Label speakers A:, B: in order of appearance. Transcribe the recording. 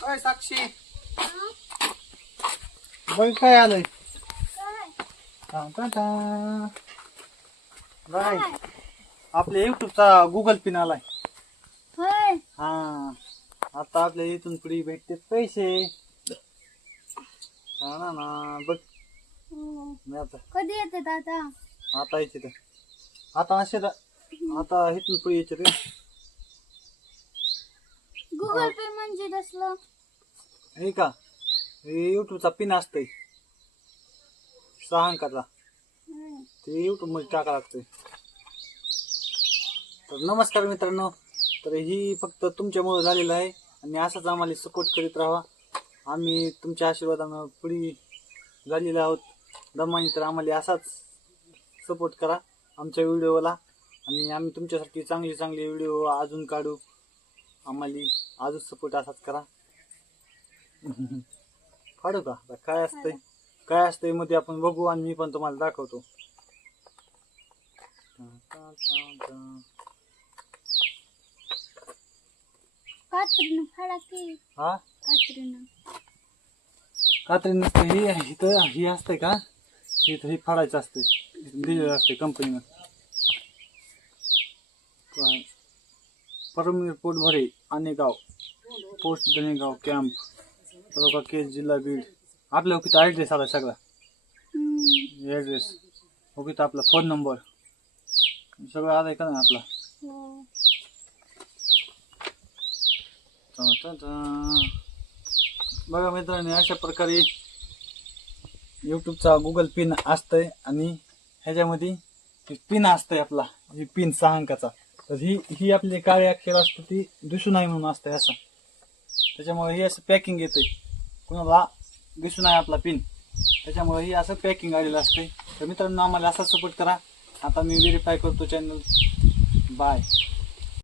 A: काय साक्षी. बघ काय आलंय. बाय आपल्या युट्यूबचा गुगल पिन आलाय.
B: होय.
A: हा. आता आपल्या इथून पुढे भेटते पैसे. हा ना ना. बघ. मी आता
B: कधी येतात आता?
A: आता यायचे तर आता असे आता इथून पुढे यायचे रे
B: गुगल पे म्हणजे कसलं?
A: हे का? हे युट्यूबचा पिन असतंय. सहा अंकाचा. ते युट्यूबमध्ये टाका लागतंय. तर नमस्कार मित्रांनो. तर ही फक्त तुमच्यामुळे झालेलं आहे आणि असंच आम्हाला सपोर्ट करीत राहा. आम्ही तुमच्या आशीर्वादानं पुढे झालेलो आहोत. दमानी तर आम्हाला असाच सपोर्ट करा आमच्या व्हिडिओला आणि आम्ही तुमच्यासाठी चांगले चांगले व्हिडिओ अजून काढू. आम्हाला अजून सपोर्ट असाच करा. फाडू का? आता काय असतंय? काय असतंयमध्ये आपण बघू आणि मी पण तुम्हाला दाखवतो.
B: कात्रीनं फाडा की.
A: हा?
B: कात्रीनं.
A: कात्री नसते ही इथं ही असते का? इथं हे फाडायचं असते दिलेलं असते कंपनीनं? परमवीर पोटभरे आनेगाव पोस्ट धनेगाव कॅम्प तालुका केस जिल्हा बीड. आपल्या ओके ॲड्रेस आला सगळा. ॲड्रेस ओके तर आपला फोन नंबर सगळं आलाय का ना आपला?
B: हो.
A: बघा मित्रांनो अशा प्रकारे यूट्यूबचा गुगल पिन असतंय आणि ह्याच्यामध्ये पिन असतंय आपला. ही पिन सहा अंकाचा. तर ही ही आपली काळी अक्षर असतं ती दिसू नाही म्हणून असतंय असं. त्याच्यामुळे हे असं पॅकिंग येते कुणाला दिसू नाही आपला पिन त्याच्यामुळे ही असं पॅकिंग आलेलं असते तर मित्रांनो आम्हाला असा सपोर्ट करा. आता मी व्हेरीफाय करतो चॅनल बाय